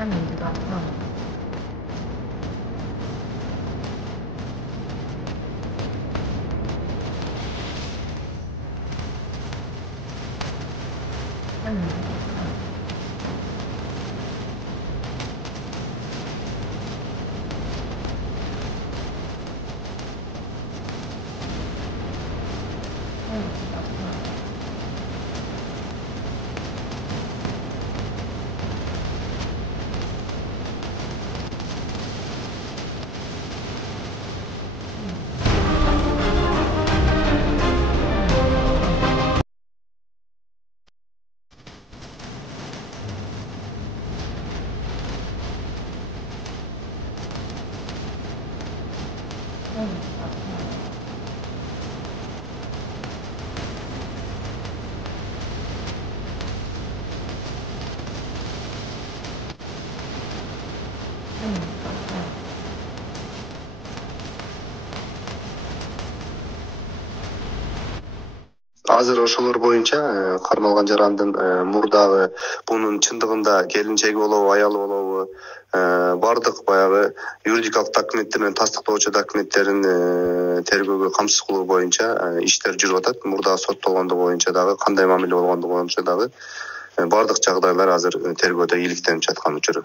Anladım. Anladım. Азыр ошолор боюнча кармалган жарандын мурдагы бунун чындыгында келинчеги болобу, аялы болобу, бардык баягы юридикалык документтер менен тастыктоочу документтерин тергөөгө камсыз кылуу боюнча иштер жүрүп атат. Мурдагы соттолгондугу боюнча дагы, кандай мамиле болгондугу боюнча дагы бардык жагдайлар азыр тергөөдө иликтенип жаткан учуру.